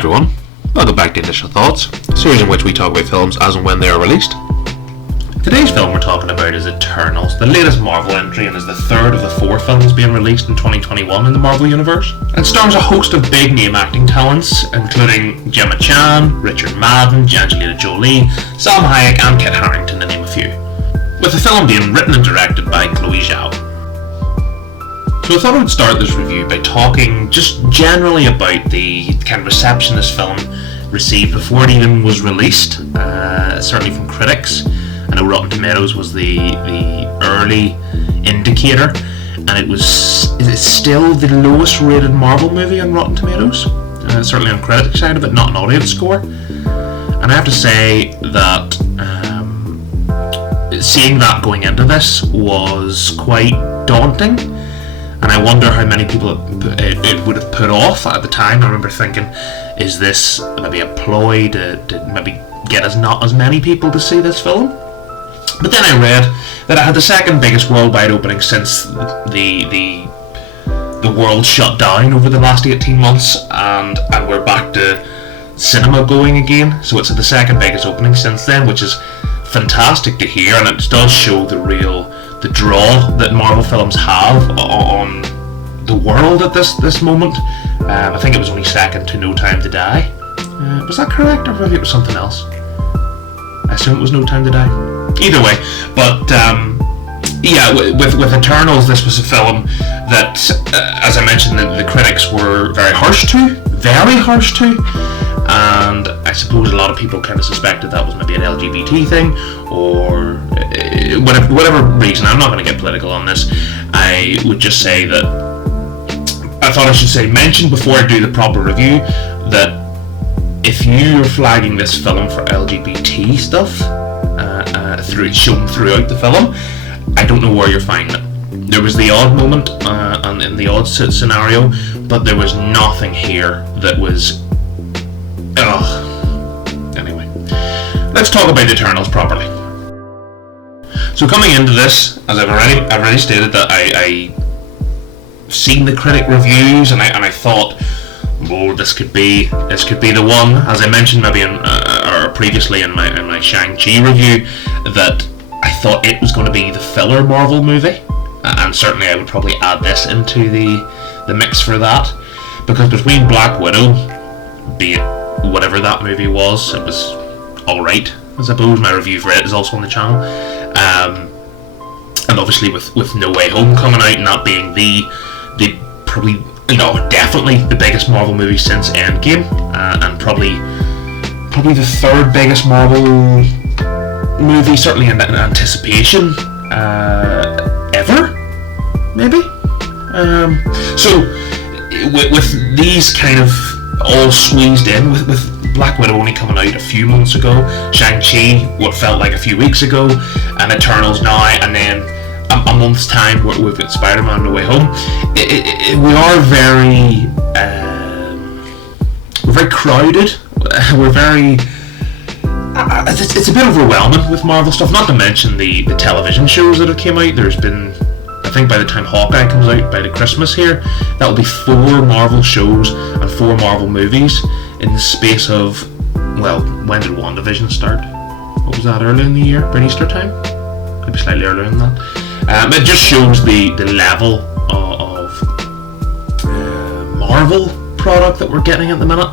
everyone, welcome back to Initial Thoughts, a series in which we talk about films as and when they are released. Today's film we're talking about is Eternals, the latest Marvel entry, and is the third of the four films being released in 2021 in the Marvel Universe, and stars a host of big name acting talents, including Gemma Chan, Richard Madden, Angelina Jolie, Sam Hayek and Kit Harington to name a few, with the film being written and directed by Chloe Zhao. So I thought I would start this review by talking just generally about the kind of reception this film received before it even was released, certainly from critics. I know Rotten Tomatoes was the early indicator, and it's still the lowest rated Marvel movie on Rotten Tomatoes, certainly on critics side of it, not an audience score. And I have to say that seeing that going into this was quite daunting. And I wonder how many people it would have put off at the time. I remember thinking, is this maybe a ploy to maybe get not as many people to see this film? But then I read that it had the second biggest worldwide opening since the world shut down over the last 18 months, and we're back to cinema going again. So it's the second biggest opening since then, which is fantastic to hear, and it does show the draw that Marvel films have on the world at this moment. I think it was only second to No Time to Die. Was that correct, or maybe it was something else? I assume it was No Time to Die. Either way, but yeah, with Eternals, this was a film that, as I mentioned, the critics were very harsh to, and I suppose a lot of people kind of suspected that was maybe an LGBT thing, or whatever reason. I'm not going to get political on this. I would just say that I thought I should mention before I do the proper review that if you're flagging this film for LGBT stuff shown throughout the film, I don't know where you're finding it. There was the odd moment and in the odd scenario, but there was nothing here that was. Anyway, let's talk about Eternals properly. So coming into this, as I've already stated, that I seen the critic reviews, and I thought, oh, this could be the one. As I mentioned maybe or previously in my Shang-Chi review, that I thought it was going to be the filler Marvel movie, and certainly I would probably add this into the mix for that, because between Black Widow, be it whatever that movie was, it was alright, I suppose. My review for it is also on the channel, and obviously with No Way Home coming out and that being the probably, definitely the biggest Marvel movie since Endgame, and probably the third biggest Marvel movie, certainly in anticipation, ever, maybe. So with these kind of all squeezed in, with Black Widow only coming out a few months ago, Shang-Chi what felt like a few weeks ago, and Eternals now, and then a month's time we've got Spider-Man No Way Home. We are we're very crowded. We're very. It's a bit overwhelming with Marvel stuff. Not to mention the television shows that have came out. There's been, I think by the time Hawkeye comes out by the Christmas here, that will be 4 Marvel shows and 4 Marvel movies in the space of, well, when did WandaVision start? What was that, early in the year? About Easter time? Maybe slightly earlier than that. It just shows the level of Marvel product that we're getting at the minute.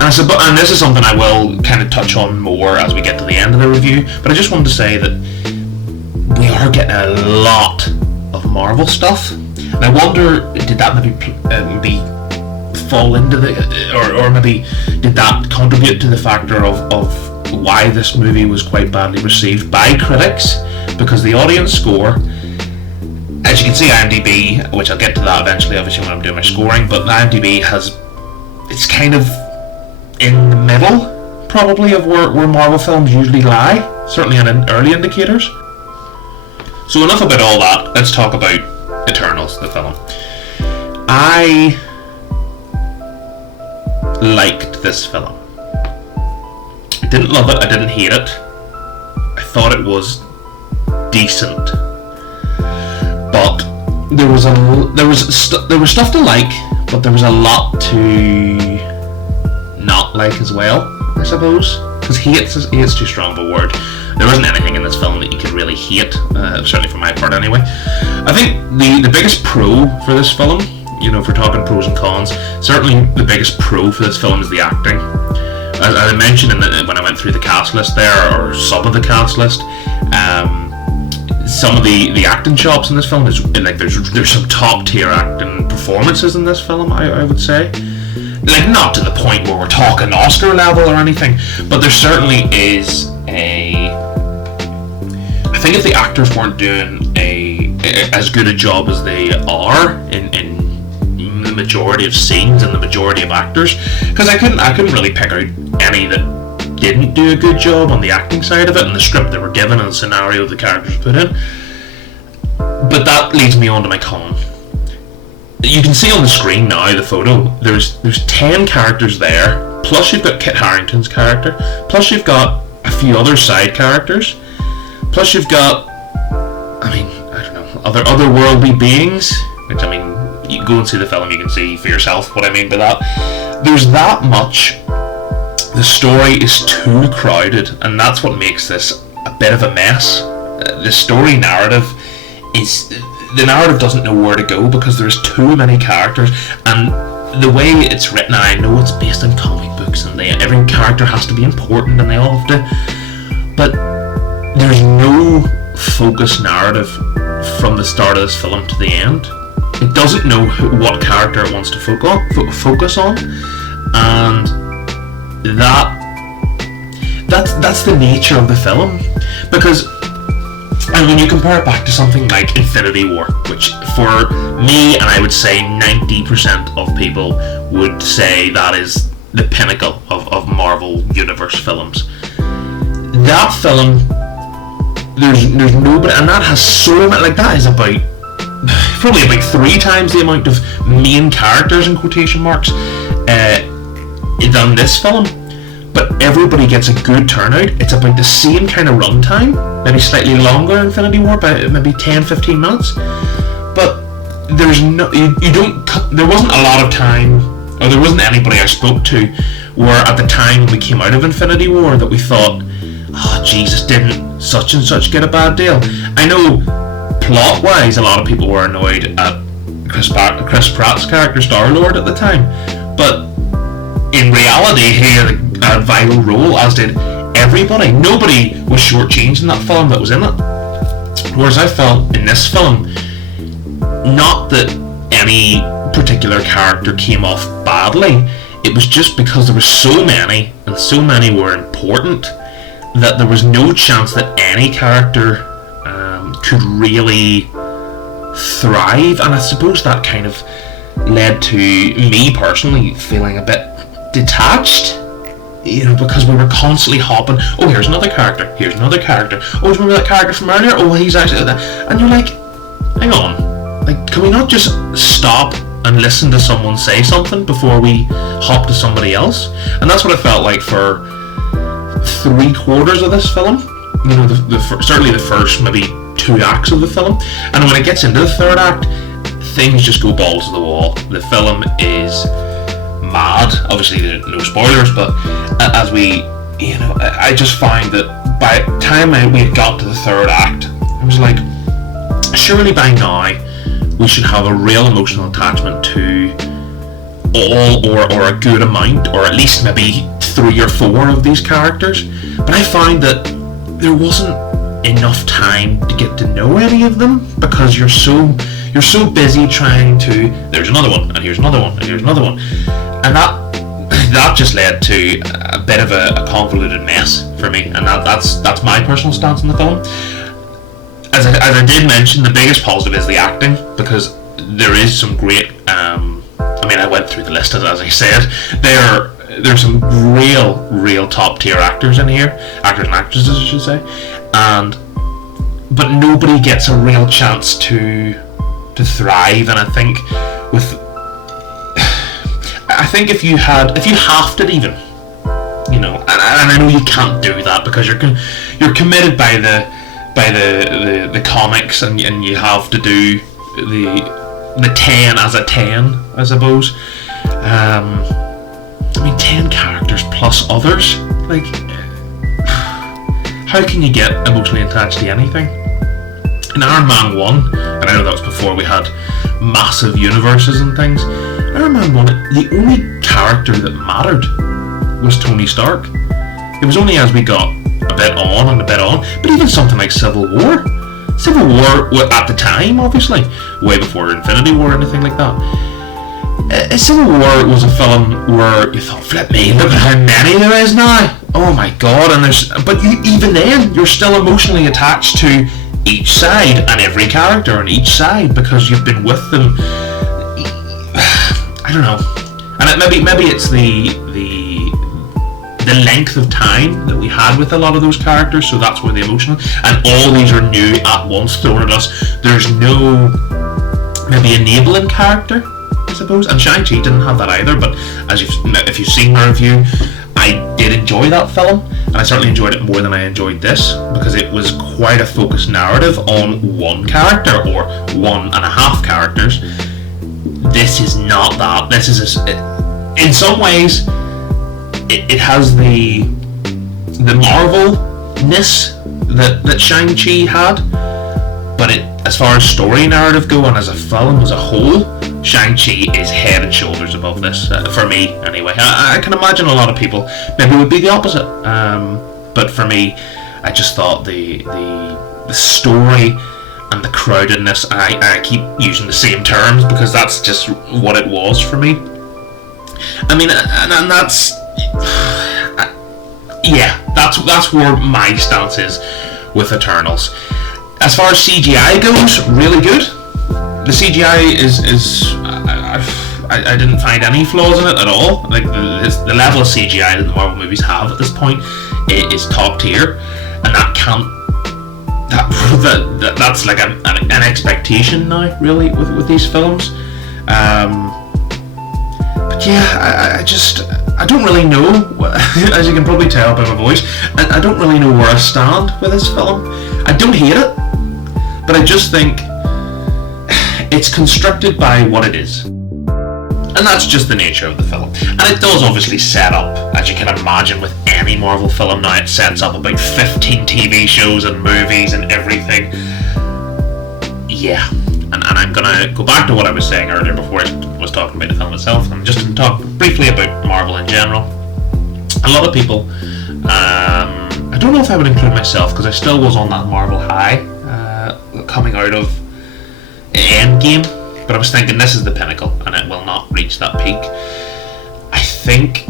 And this is something I will kind of touch on more as we get to the end of the review, but I just wanted to say that we are getting a lot of Marvel stuff, and I wonder, did that maybe fall into or maybe did that contribute to the factor of why this movie was quite badly received by critics? Because the audience score, as you can see, IMDb, which I'll get to that eventually, obviously when I'm doing my scoring, but IMDb it's kind of in the middle, probably, of where Marvel films usually lie, certainly in early indicators. So enough about all that, let's talk about Eternals, the film. I liked this film. I didn't love it, I didn't hate it. I thought it was decent. But there was stuff to like, but there was a lot to not like as well, I suppose, because hate's too strong of a word. There wasn't anything in this film that you could really hate, certainly for my part anyway. I think the biggest pro for this film, you know, if we're talking pros and cons, certainly the biggest pro for this film is the acting. As I mentioned when I went through the cast list there, or some of the cast list, some of the acting chops in this film is like there's some top tier acting performances in this film, I would say. Like, not to the point where we're talking Oscar level or anything, but there certainly is I think if the actors weren't doing as good a job as they are in the majority of scenes and the majority of actors, because I couldn't really pick out any that didn't do a good job on the acting side of it and the script they were given and the scenario the characters put in. But that leads me on to my con. You can see on the screen now the photo. There's 10 characters there, plus you've got Kit Harington's character, plus you've got a few other side characters, plus you've got, I don't know, otherworldly beings, which, I mean, you go and see the film, you can see for yourself what I mean by that. There's that much. The story is too crowded, and that's what makes this a bit of a mess. The story narrative doesn't know where to go because there's too many characters, and the way it's written, I know it's based on comic books and every character has to be important and they all have to, but there's no focused narrative from the start of this film to the end. It doesn't know what character it wants to focus on, and that's the nature of the film. Because, and when you compare it back to something like Infinity War, which for me, and I would say 90% of people would say that is the pinnacle of Marvel Universe films. That film, there's nobody, and that has so many, like, that is probably about 3 times the amount of main characters in quotation marks than this film. But everybody gets a good turnout. It's about the same kind of runtime, maybe slightly longer Infinity War, by maybe 10-15 minutes. But there wasn't a lot of time, or there wasn't anybody I spoke to where at the time we came out of Infinity War that we thought, oh Jesus, didn't such and such get a bad deal? I know plot-wise a lot of people were annoyed at Chris Pratt's character Star-Lord at the time, but in reality he had a vital role, as did everybody. Nobody was shortchanged in that film that was in it. Whereas I felt in this film, not that any particular character came off badly, it was just because there were so many, and so many were important, that there was no chance that any character could really thrive. And I suppose that kind of led to me personally feeling a bit detached, you know, because we were constantly hopping, oh, here's another character, oh, remember that character from earlier, oh, he's actually that, and you're like, hang on, like, can we not just stop and listen to someone say something before we hop to somebody else? And that's what it felt like for 3/4 of this film, you know, certainly the first maybe 2 acts of the film, and when it gets into the 3rd act, things just go balls to the wall. The film is mad. Obviously no spoilers, but as we, you know, I just find that by the time we had got to the 3rd act, I was like, surely by now we should have a real emotional attachment to all or a good amount, or at least maybe 3 or 4 of these characters. But I find that there wasn't enough time to get to know any of them, because you're so busy trying to, there's another one, and here's another one, and here's another one, and that just led to a bit of a convoluted mess for me, and that's my personal stance on the film. As I did mention, the biggest positive is the acting, because there is some great, I went through the list as I said, there's some real top tier actors in here, actors and actresses I should say, but nobody gets a real chance to thrive. And I think if you halved it even, you know, and I know you can't do that because you're committed by the comics, and you have to do the 10 as a 10, I suppose. I mean, 10 characters plus others. Like, how can you get emotionally attached to anything? In Iron Man 1, and I know that was before we had massive universes and things, Iron Man 1, the only character that mattered was Tony Stark. It was only as we got a bit on and a bit on, but even something like Civil War at the time, obviously, way before Infinity War or anything like that. Civil War was a film where you thought, flip me, look at how many there is now. Oh my god, but even then, you're still emotionally attached to each side and every character on each side because you've been with them. I don't know, and maybe it's the length of time that we had with a lot of those characters, so that's where the emotional, and all these are new at once thrown at us. There's no maybe enabling character, I suppose, and Shang-Chi didn't have that either, but if you've seen my review, I did enjoy that film, and I certainly enjoyed it more than I enjoyed this, because it was quite a focused narrative on one character, or 1.5 characters. This is not that. This is in some ways it has the Marvel-ness that Shang-Chi had, but as far as story narrative go and as a film as a whole, Shang-Chi is head and shoulders above this, for me anyway. I can imagine a lot of people maybe would be the opposite, but for me, I just thought the story and the crowdedness, I keep using the same terms because that's just what it was for me. I mean, and that's that's where my stance is with Eternals. As far as CGI goes, really good. The CGI is I didn't find any flaws in it at all. Like the level of CGI that the Marvel movies have at this point is top tier, and that's like an expectation now, really, with these films. But yeah, I don't really know, as you can probably tell by my voice, I don't really know where I stand with this film. I don't hate it, but I just think it's constructed by what it is. And that's just the nature of the film. And it does obviously set up, as you can imagine with any Marvel film now, it sets up about 15 TV shows and movies and everything. Yeah. And I'm going to go back to what I was saying earlier before I was talking about the film itself. I'm just going to talk briefly about Marvel in general. A lot of people, I don't know if I would include myself because I still was on that Marvel high coming out of Endgame, but I was thinking this is the pinnacle and it will not reach that peak. I think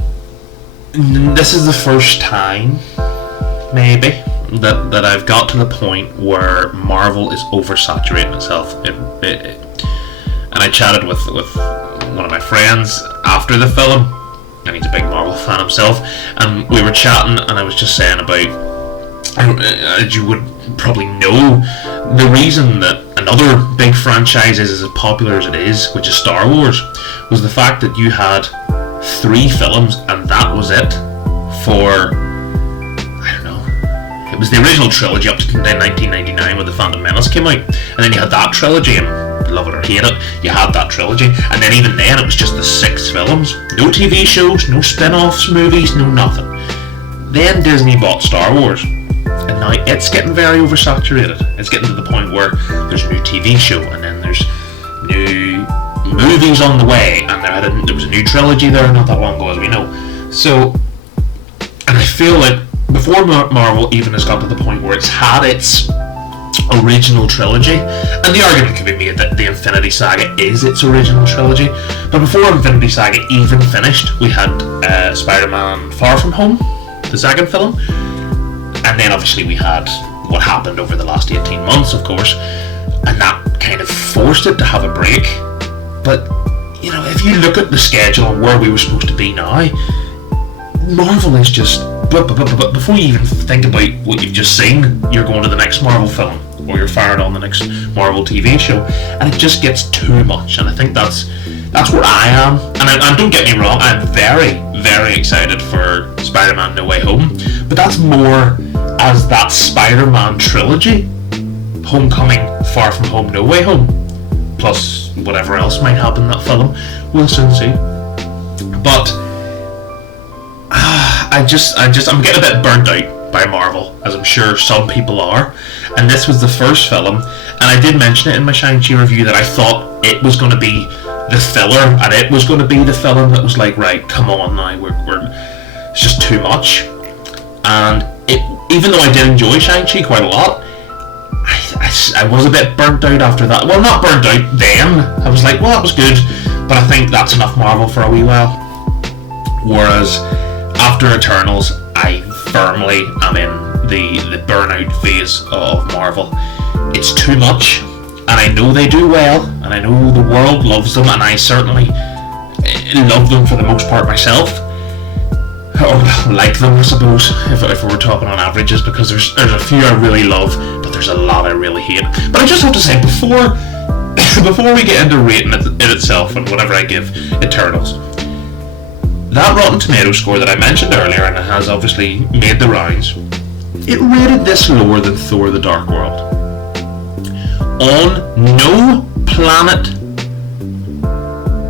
this is the first time, maybe, that I've got to the point where Marvel is oversaturating itself. And I chatted with one of my friends after the film, and he's a big Marvel fan himself, and we were chatting, and I was just saying about, as you would probably know, the reason that another big franchise is as popular as it is, which is Star Wars, was the fact that you had 3 films and that was it for, I don't know, it was the original trilogy up to 1999 when The Phantom Menace came out, and then you had that trilogy, and love it or hate it, you had that trilogy, and then even then it was just the 6 films, no TV shows, no spin-offs, movies, no nothing. Then Disney bought Star Wars, and now it's getting very oversaturated. It's getting to the point where there's a new TV show, and then there's new movies on the way, and there was a new trilogy there not that long ago, as we know. So, and I feel like before Marvel even has got to the point where it's had its original trilogy, and the argument can be made that the Infinity Saga is its original trilogy, but before Infinity Saga even finished, we had Spider-Man Far From Home, the second film, and then obviously we had what happened over the last 18 months, of course, and that kind of forced it to have a break. But, you know, if you look at the schedule and where we were supposed to be now, Marvel is just, but before you even think about what you've just seen, you're going to the next Marvel film, or you're fired on the next Marvel TV show, and it just gets too much, and I think that's where I am. And don't get me wrong, I'm very, very excited for Spider-Man No Way Home, but that's more as that Spider-Man trilogy, Homecoming, Far From Home, No Way Home, plus whatever else might happen in that film, we'll soon see. But I'm getting a bit burnt out by Marvel, as I'm sure some people are. And this was the first film, and I did mention it in my Shang-Chi review that I thought it was going to be the filler, and it was going to be the film that was like, right, come on now, it's just too much. And even though I did enjoy Shang-Chi quite a lot, I was a bit burnt out after that. Well, not burnt out then. I was like, well, that was good, but I think that's enough Marvel for a wee while. Whereas after Eternals, I firmly am in the burnout phase of Marvel. It's too much, and I know they do well, and I know the world loves them, and I certainly love them for the most part myself. Or like them, I suppose, if we're talking on averages, because there's a few I really love, but there's a lot I really hate. But I just have to say, before we get into rating it itself and whatever I give Eternals, that Rotten Tomatoes score that I mentioned earlier, and it has obviously made the rounds, it rated this lower than Thor: The Dark World. On no planet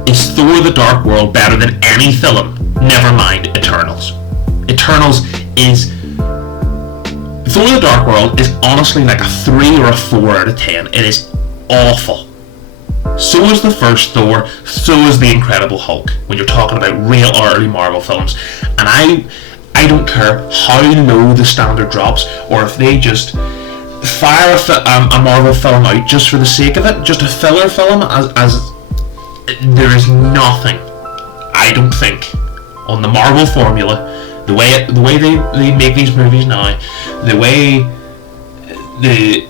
is Thor: The Dark World better than any film, never mind Eternals. Eternals is... Thor: The Dark World is honestly like a 3 or a 4 out of 10. It is awful. So is the first Thor, so is The Incredible Hulk, when you're talking about real early Marvel films. And I don't care how low the standard drops, or if they just fire a Marvel film out just for the sake of it, just a filler film, as there is nothing, I don't think, on the Marvel formula, the way they make these movies now, the way the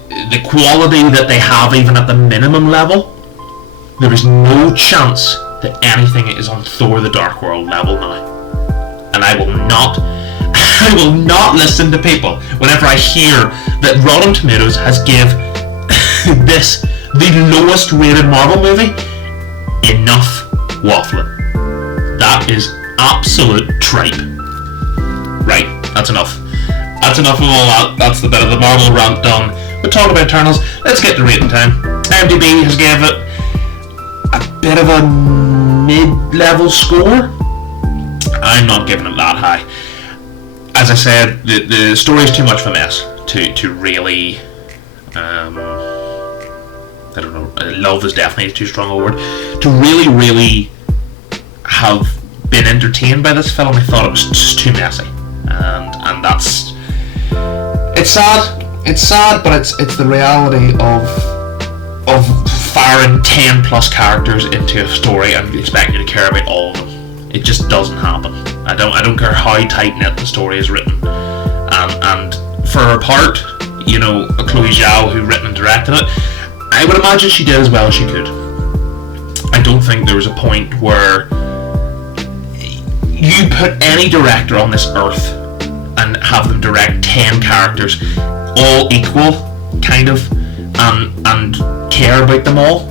quality that they have even at the minimum level, there is no chance that anything is on Thor: The Dark World level now. And I will not listen to people whenever I hear that Rotten Tomatoes has give this the lowest rated Marvel movie. Enough waffling. That is absolute tripe. Right, that's enough. That's enough of all that. That's the bit of the Marvel rant done. We're talking about Eternals. Let's get to rating time. IMDb has gave it a bit of a mid-level score. I'm not giving it that high. As I said, the story is too much of a mess to really... I don't know, love is definitely too strong a word. To really have been entertained by this film, I thought it was just too messy. And that's... It's sad, but it's the reality of firing 10 plus characters into a story and expecting you to care about all of them. It just doesn't happen. I don't care how tight-knit the story is written. And for her part, you know, Chloe Zhao, who written and directed it, I would imagine she did as well as she could. I don't think there was a point where you put any director on this earth and have them direct 10 characters, all equal, kind of, and care about them all.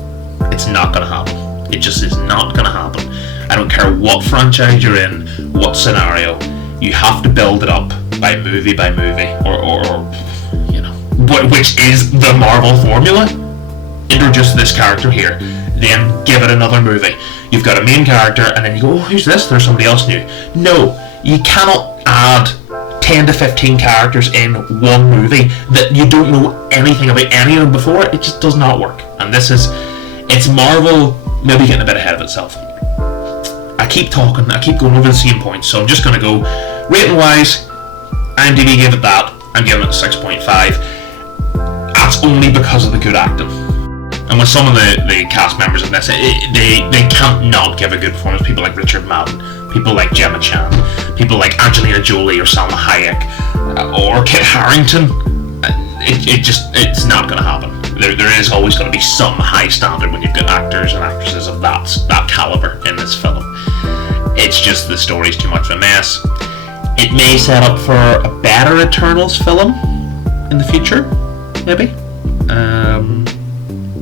It's not going to happen. It just is not going to happen. I don't care what franchise you're in, what scenario, you have to build it up by movie, or you know, which is the Marvel formula. Introduce this character here, then give it another movie. You've got a main character, and then you go, oh, who's this? There's somebody else new. No, you cannot add 10 to 15 characters in one movie that you don't know anything about any of them before. It just does not work. And it's Marvel maybe getting a bit ahead of itself. I keep talking, I keep going over the same points, so I'm just going to go rating wise. IMDb gave it that. I'm giving it a 6.5. That's only because of the good acting. And with some of the cast members of this, they can't not give a good performance. People like Richard Madden, people like Gemma Chan, people like Angelina Jolie or Salma Hayek, or Kit Harington. It's not going to happen. There is always going to be some high standard when you've got actors and actresses of that caliber in this film. It's just the story's too much of a mess. It may set up for a better Eternals film in the future, maybe.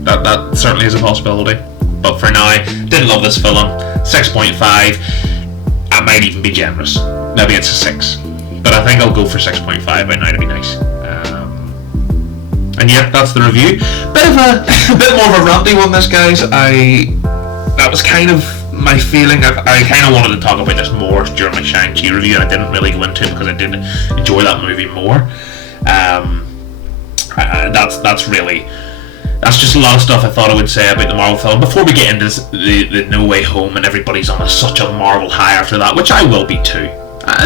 That certainly is a possibility. But for now, didn't love this film. 6.5. I might even be generous. Maybe it's a 6. But I think I'll go for 6.5 right now to be nice. And yeah, that's the review. A bit more of a ranty one, this, guys. That was kind of my feeling, I kind of wanted to talk about this more during my Shang-Chi review, and I didn't really go into it because I did enjoy that movie more. That's just a lot of stuff I thought I would say about the Marvel film. Before we get into the No Way Home and everybody's on such a Marvel high after that, which I will be too.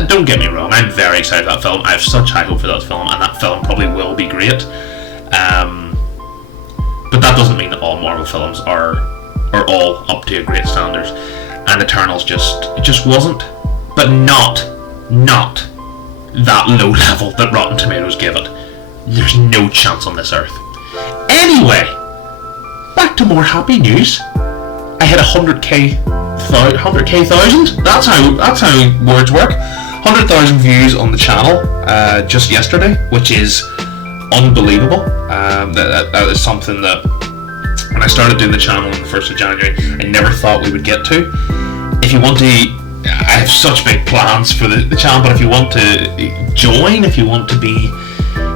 Don't get me wrong, I'm very excited for that film. I have such high hope for that film, and that film probably will be great. But that doesn't mean that all Marvel films are all up to a great standard. And Eternals just wasn't. But not that low level that Rotten Tomatoes give it. There's no chance on this earth. Anyway, back to more happy news. I hit 100k thousand. That's how words work. 100,000 views on the channel just yesterday, which is unbelievable. That is something that when I started doing the channel on the 1st of January, I never thought we would get to. If you want to, I have such big plans for the channel, but if you want to join, if you want to be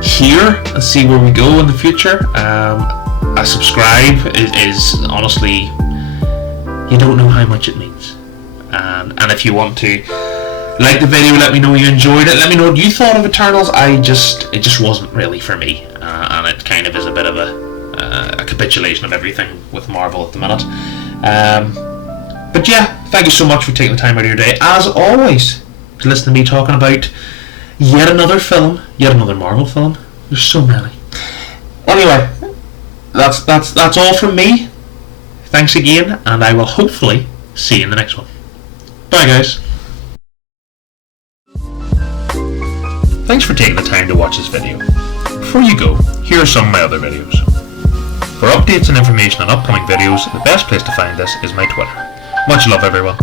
here and see where we go in the future, a subscribe is honestly, you don't know how much it means. And if you want to like the video, let me know you enjoyed it, let me know what you thought of Eternals. It just wasn't really for me, and it kind of is a bit of a capitulation of everything with Marvel at the minute. But yeah, thank you so much for taking the time out of your day, as always, to listen to me talking about yet another film, yet another Marvel film. There's so many. Anyway, that's all from me. Thanks again, and I will hopefully see you in the next one. Bye, guys. Thanks for taking the time to watch this video. Before you go, here are some of my other videos. For updates and information on upcoming videos, the best place to find this is my Twitter. Much love, everyone.